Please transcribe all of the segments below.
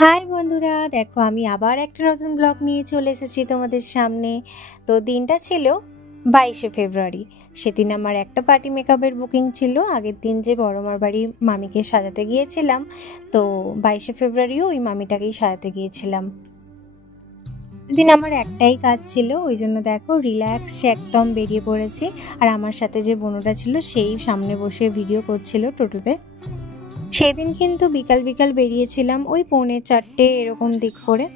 High বন্ধুরা, দেখো আমি আবার একটা নতুন ব্লগ নিয়ে চলে এসেছি তোমাদের সামনে। তো দিনটা ছিল 22শে ফেব্রুয়ারি। সেদিন আমার একটা পার্টি মেকআপের বুকিং ছিল। আগের দিন যে বড়মার বাড়ি মামিকে সাজাতে গিয়েছিলাম, তো 22শে ফেব্রুয়ারিও ওই মামিটাকেই সাজাতে গিয়েছিলাম। দিন আমার একটাই কাজ ছিল, ওই জন্য দেখো রিল্যাক্স একদম বেরিয়ে পড়েছি। আর আমার সাথে যে বোনটা ছিল সেই সামনে বসে ভিডিও করছিল টোটোতে। সেদিন কিন্তু বিকাল বিকাল বেরিয়েছিলাম, ওই 3:45 এরকম দিক করে।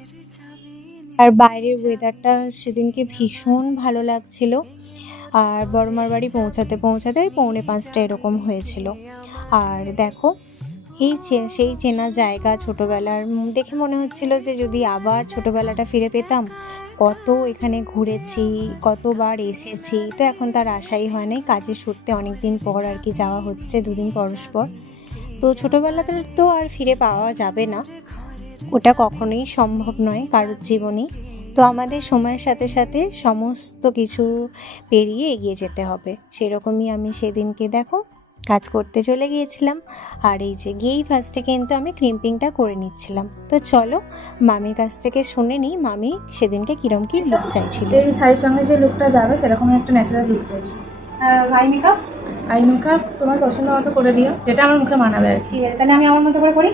আর বাইরের ওয়েদারটা সেদিনকে ভীষণ ভালো লাগছিল। আর বড়মার বাড়ি পৌঁছাতে পৌঁছাতে ওই 4:45 এরকম হয়েছিল। আর দেখো সেই চেনা জায়গা, ছোটোবেলার দেখে মনে হচ্ছিল যে যদি আবার ছোটোবেলাটা ফিরে পেতাম। কত এখানে ঘুরেছি, কতবার এসেছি, তো এখন তার আশাই হয় নাই। কাজের সূত্রে অনেক দিন পর আর কি যাওয়া হচ্ছে, 2 দিন পরস্পর। তো ছোটোবেলাতে তো আর ফিরে পাওয়া যাবে না, ওটা কখনোই সম্ভব নয় কারোর জীবনেই। তো আমাদের সময়ের সাথে সাথে সমস্ত কিছু পেরিয়ে এগিয়ে যেতে হবে। সেরকমই আমি সেদিনকে দেখো কাজ করতে চলে গিয়েছিলাম। আর এই যে গিয়েই ফার্স্টে কিন্তু আমি ক্রিম্পিংটা করে নিচ্ছিলাম। তো চলো মামির কাছ থেকে শুনে নিই মামি সেদিনকে কিরম কি লুক চাইছিল। এই শাড়ির সঙ্গে যে লুকটা যাবে সেরকমই একটা ন্যাচারাল লুক চাইছি। আই মেকআপ তোমার পছন্দ মতো করে দিও, যেটা আমার মুখে মানাবে আর কি। তাহলে আমি আমার মতো করে করি।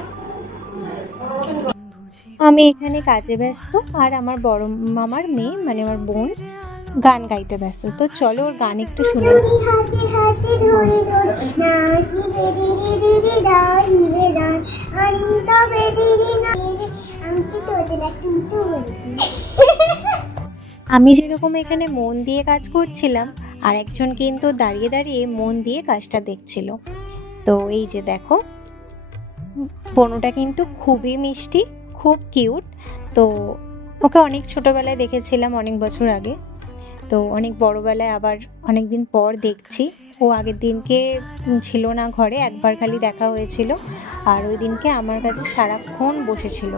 আমি এখানে কাজে ব্যস্ত, আর আমার বড় মামার মেয়ে মানে আমার বোন গান গাইতে ব্যস্ত। তো চলো ওর গান একটু শুনে। আমি যেরকম এখানে মন দিয়ে কাজ করছিলাম, আর একজন কিন্তু দাঁড়িয়ে দাঁড়িয়ে মন দিয়ে কাজটা দেখছিল। তো এই যে দেখো বনুটা কিন্তু খুবই মিষ্টি, খুব কিউট। তো ওকে অনেক ছোটোবেলায় দেখেছিলাম, অনেক বছর আগে। তো অনেক বড়োবেলায় আবার অনেক দিন পর দেখছি। ও আগের দিনকে ছিল না ঘরে, একবার খালি দেখা হয়েছিল। আর ওই দিনকে আমার কাছে সারাক্ষণ বসেছিল।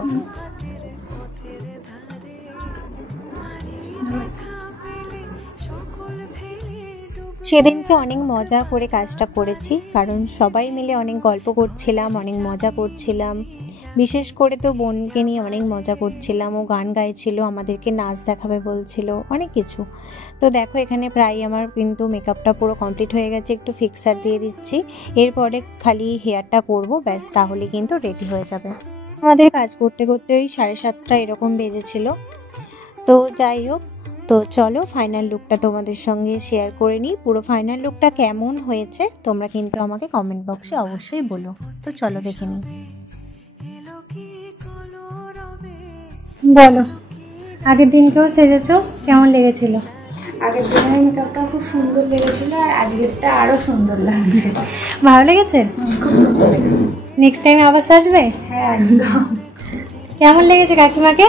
সেদিনকে অনেক মজা করে কাজটা করেছি, কারণ সবাই মিলে অনেক গল্প করছিলাম, অনেক মজা করছিলাম। বিশেষ করে তো বোনকে নিয়ে অনেক মজা করছিলাম। ও গান গাইছিল, আমাদেরকে নাচ দেখাবে বলছিল, অনেক কিছু। তো দেখো এখানে প্রায় আমার কিন্তু মেকআপটা পুরো কমপ্লিট হয়ে গেছে, একটু ফিক্সার দিয়ে দিচ্ছি। এরপরে খালি হেয়ারটা করব, ব্যাস তাহলে কিন্তু রেডি হয়ে যাবে। আমাদের কাজ করতে করতে ওই 7:30 এরকম বেজেছিল। তো যাই হোক, তো চলো ফাইনাল লুকটা তোমাদের সঙ্গে শেয়ার করে নিই। পুরো ফাইনাল লুকটা কেমন হয়েছে তোমরা কিন্তু আমাকে কমেন্ট বক্সে অবশ্যই বলো। তো চলো দেখে নিই। বলো, আগের দিনকেও সেজেছো, কেমন লেগেছিল? আগের দিনের মেকআপটা খুব সুন্দর লেগেছিল, আর আজকেরটা আরও সুন্দর লাগছে। ভালো লেগেছে? খুব সুন্দর লেগেছে। নেক্সট টাইম আবার সাজবে? হ্যাঁ একদম। কেমন লেগেছে কাকিমাকে?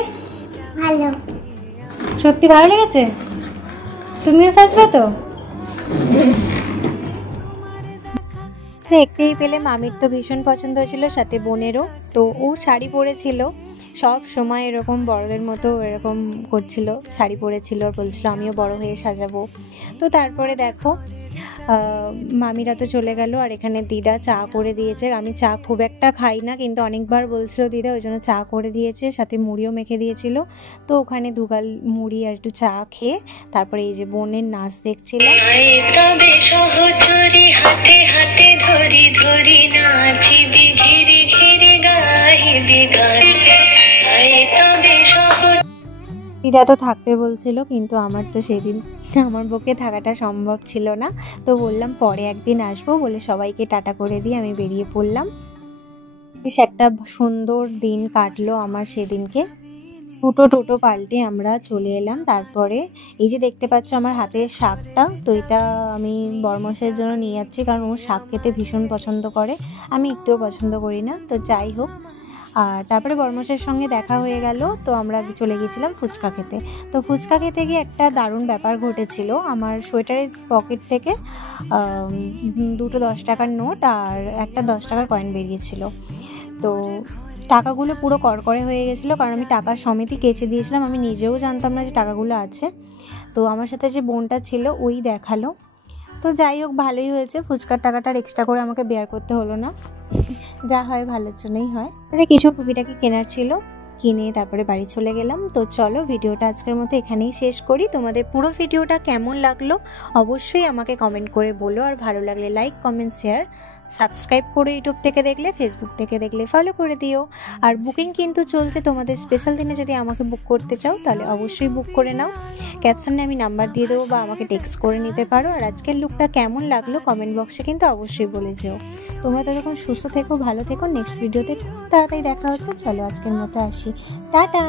ভালো। সত্যি ভালো লেগেছে? তুমিও সাজবে তো? দেখতেই পেলে মামির তো ভীষণ পছন্দ হয়েছিল, সাথে বোনেরও। তো ও শাড়ি পরেছিল, সব সময় এরকম বড়দের মতো এরকম করছিল, শাড়ি পরেছিল, বলছিল আমিও বড় হয়ে সাজাবো। তো তারপরে দেখো মামিরা তো চলে গেল, আর এখানে দিদা চা করে দিয়েছে। আমি চা খুব একটা খাই না, কিন্তু অনেকবার বলছিল দিদা, ওই জন্য চা করে দিয়েছে, সাথে মুড়িও মেখে দিয়েছিল। তো ওখানে দুগাল মুড়ি আর একটু চা খেয়ে তারপরে এই যে বোনের নাচ দেখছিলাম। দিদা তো থাকতে বলছিল, কিন্তু আমার তো সেদিন আমার পক্ষে থাকাটা সম্ভব ছিল না। তো বললাম পরে একদিন আসবো বলে সবাইকে টাটা করে দিয়ে আমি বেরিয়ে পড়লাম। বেশ একটা সুন্দর দিন কাটলো আমার সেদিনকে। দুটো টোটো পাল্টে আমরা চলে এলাম। তারপরে এই যে দেখতে পাচ্ছ আমার হাতের শাকটা, তো এটা আমি বড়মশাইয়ের জন্য নিয়ে যাচ্ছি, কারণ ও শাক খেতে ভীষণ পছন্দ করে, আমি একটুও পছন্দ করি না। তো যাই হোক, আর তারপরে বড়মশাইয়ের সঙ্গে দেখা হয়ে গেল। তো আমরা চলে গেছিলাম ফুচকা খেতে। তো ফুচকা খেতে গিয়ে একটা দারুণ ব্যাপার ঘটেছিল। আমার সোয়েটারের পকেট থেকে দুটো 10 টাকার নোট আর একটা 10 টাকার কয়েন বেরিয়েছিল। তো টাকাগুলো পুরো করকরে হয়ে গেছিলো, কারণ আমি টাকার সমেতই কেচে দিয়েছিলাম। আমি নিজেও জানতাম না যে টাকাগুলো আছে। তো আমার সাথে যে বোনটা ছিল ওই দেখালো। তো যাই হোক, ভালোই হয়েছে, ফুচকার টাকাটা আর এক্সট্রা করে আমাকে বেয়ার করতে হলো না। যা হয় ভালোর জন্যই হয়। কিছু টুকিটাকি কেনার ছিল, কিনে তারপরে বাড়ি চলে গেলাম। তো চলো ভিডিওটা আজকের মতো এখানেই শেষ করি। তোমাদের পুরো ভিডিওটা কেমন লাগলো অবশ্যই আমাকে কমেন্ট করে বলো, আর ভালো লাগলে লাইক, কমেন্ট, শেয়ার, সাবস্ক্রাইব করে ইউটিউব থেকে দেখলে, ফেসবুক থেকে দেখলে ফলো করে দিও। আর বুকিং কিন্তু চলছে, তোমাদের স্পেশাল দিনে যদি আমাকে বুক করতে চাও তাহলে অবশ্যই বুক করে নাও। ক্যাপশনে আমি নাম্বার দিয়ে দেবো বা আমাকে টেক্সট করে নিতে পারো। আর আজকের লুকটা কেমন লাগলো কমেন্ট বক্সে কিন্তু অবশ্যই বলে যেও। তোমরা ততক্ষণ সুস্থ থেকো, ভালো থেকো। নেক্সট ভিডিওতে খুব তাড়াতাড়ি দেখা হচ্ছে। চলো আজকের মতো আসি, টাটা।